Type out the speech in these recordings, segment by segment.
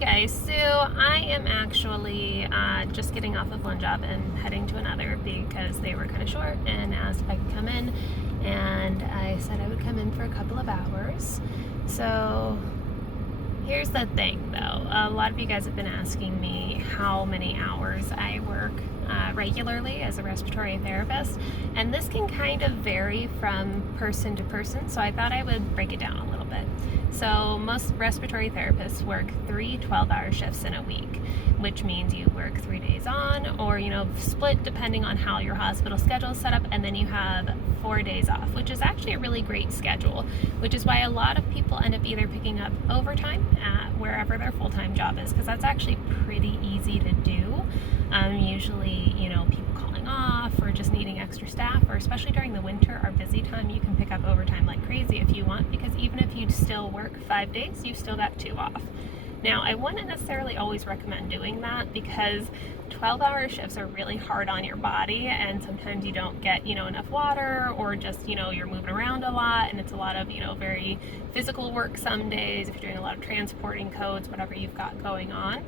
guys, so I am actually just getting off of one job and heading to another because they were kind of short and asked if I could come in, and I said I would come in for a couple of hours. So here's the thing though, a lot of you guys have been asking me how many hours I work regularly as a respiratory therapist, and this can kind of vary from person to person, so I thought I would break it down a little bit. So most respiratory therapists work 3 12-hour shifts in a week, which means you work 3 days on, or split depending on how your hospital schedule is set up, and then you have 4 days off, which is actually a really great schedule, which is why a lot of people end up either picking up overtime at wherever their full-time job is, because that's actually pretty easy to do. Usually, people calling off or just needing extra staff, or especially during the winter, our busy time, you can pick up overtime like crazy if you want, because even if you still work 5 days, you've still got 2 off. Now, I wouldn't necessarily always recommend doing that because 12-hour shifts are really hard on your body, and sometimes you don't get, enough water, or just, you're moving around a lot, and it's a lot of, very physical work some days if you're doing a lot of transporting codes, whatever you've got going on.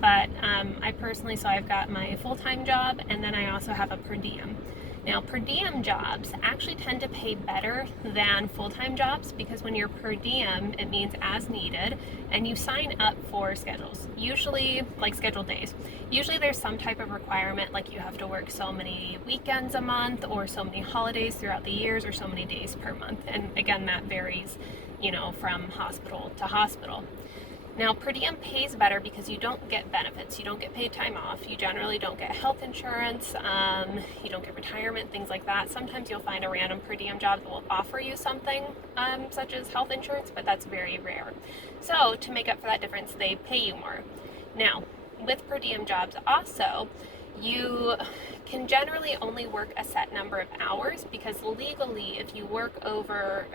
But I personally, so I've got my full-time job, and then I also have a per diem. Now, per diem jobs actually tend to pay better than full-time jobs, because when you're per diem, it means as needed, and you sign up for schedules, usually like scheduled days. Usually there's some type of requirement, like you have to work so many weekends a month, or so many holidays throughout the years, or so many days per month. And again, that varies, from hospital to hospital. Now, per diem pays better because you don't get benefits. You don't get paid time off. You generally don't get health insurance. You don't get retirement, things like that. Sometimes you'll find a random per diem job that will offer you something such as health insurance, but that's very rare. So to make up for that difference, they pay you more. Now, with per diem jobs also, you can generally only work a set number of hours, because legally, if you work over,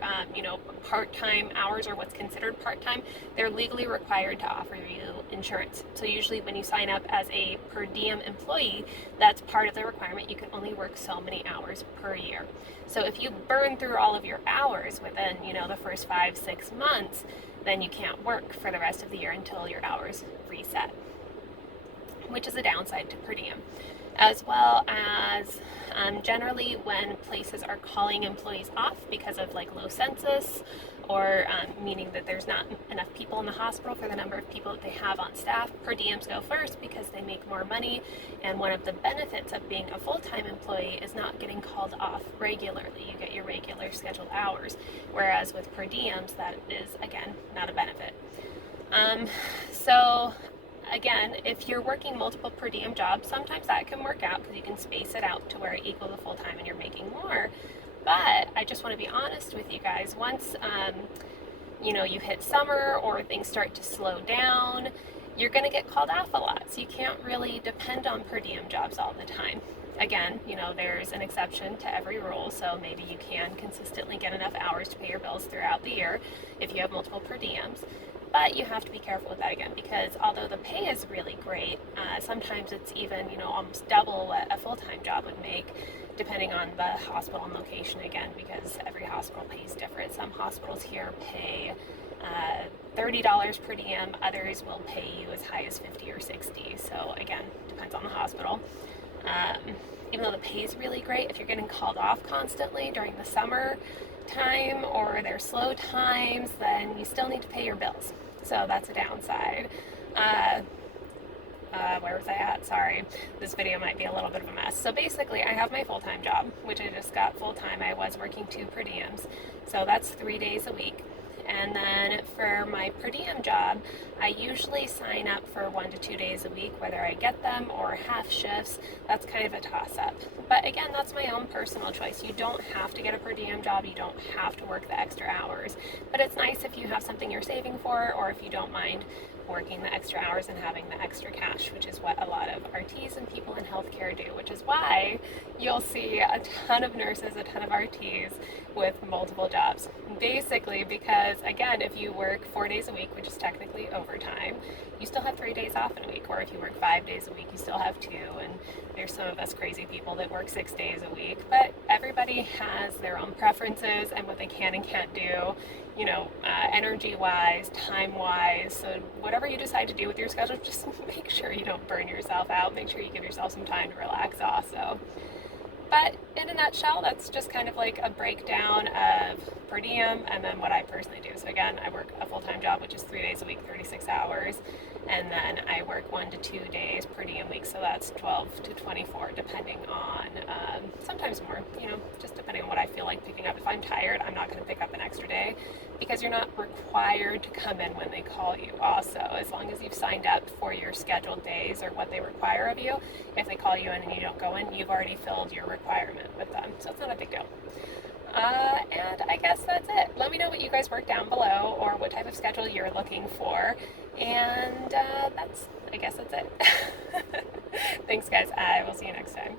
part-time hours, or what's considered part-time, they're legally required to offer you insurance. So usually when you sign up as a per diem employee, that's part of the requirement. You can only work so many hours per year. So if you burn through all of your hours within, the first 5-6 months, then you can't work for the rest of the year until your hours reset, which is a downside to per diem. As well as generally when places are calling employees off because of low census, or meaning that there's not enough people in the hospital for the number of people that they have on staff, per diems go first because they make more money, and one of the benefits of being a full-time employee is not getting called off regularly. You get your regular scheduled hours, whereas with per diems, that is, again, not a benefit. So again, if you're working multiple per diem jobs, sometimes that can work out because you can space it out to where it equals the full-time and you're making more. But I just want to be honest with you guys. Once you hit summer, or things start to slow down, you're going to get called off a lot. So you can't really depend on per diem jobs all the time. Again, there's an exception to every rule, so maybe you can consistently get enough hours to pay your bills throughout the year if you have multiple per diems. But you have to be careful with that, again, because although the pay is really great, sometimes it's even, almost double what a full-time job would make, depending on the hospital and location, again, because every hospital pays different. Some hospitals here pay $30 per diem, others will pay you as high as $50 or $60. So again, depends on the hospital. Even though the pay is really great, if you're getting called off constantly during the summer time, or their slow times, then you still need to pay your bills. So that's a downside. Where was I at? Sorry, this video might be a little bit of a mess. So basically, I have my full-time job, which I just got full-time. I was working 2 per diems, so that's 3 days a week. And then for my per diem job, I usually sign up for 1 to 2 days a week, whether I get them or half shifts. That's kind of a toss-up. But again, that's my own personal choice. You don't have to get a per diem job. You don't have to work the extra hours. But it's nice if you have something you're saving for, or if you don't mind working the extra hours and having the extra cash, which is what a lot of RTs and people in healthcare do, which is why you'll see a ton of nurses, a ton of RTs with multiple jobs. Basically because, again, if you work 4 days a week, which is technically overtime, you you still have 3 days off in a week, or if you work 5 days a week, you still have 2, and there's some of us crazy people that work 6 days a week, but everybody has their own preferences and what they can and can't do, energy-wise, time-wise, so whatever you decide to do with your schedule, just make sure you don't burn yourself out, make sure you give yourself some time to relax also. But in a nutshell, that's just kind of like a breakdown of per diem and then what I personally do. So again, I work a full-time job, which is 3 days a week, 36 hours. And then I work 1 to 2 days per diem week. So that's 12 to 24, depending on, sometimes more, just depending on what I feel like picking up. If I'm tired, I'm not going to pick up an extra day because you're not required to come in when they call you. Also, as long as you've signed up for your scheduled days or what they require of you, if they call you in and you don't go in, you've already filled your requirement with them. So it's not a big deal. And I guess that's it. Let me know what you guys work down below or what type of schedule you're looking for. And I guess that's it. Thanks, guys. I will see you next time.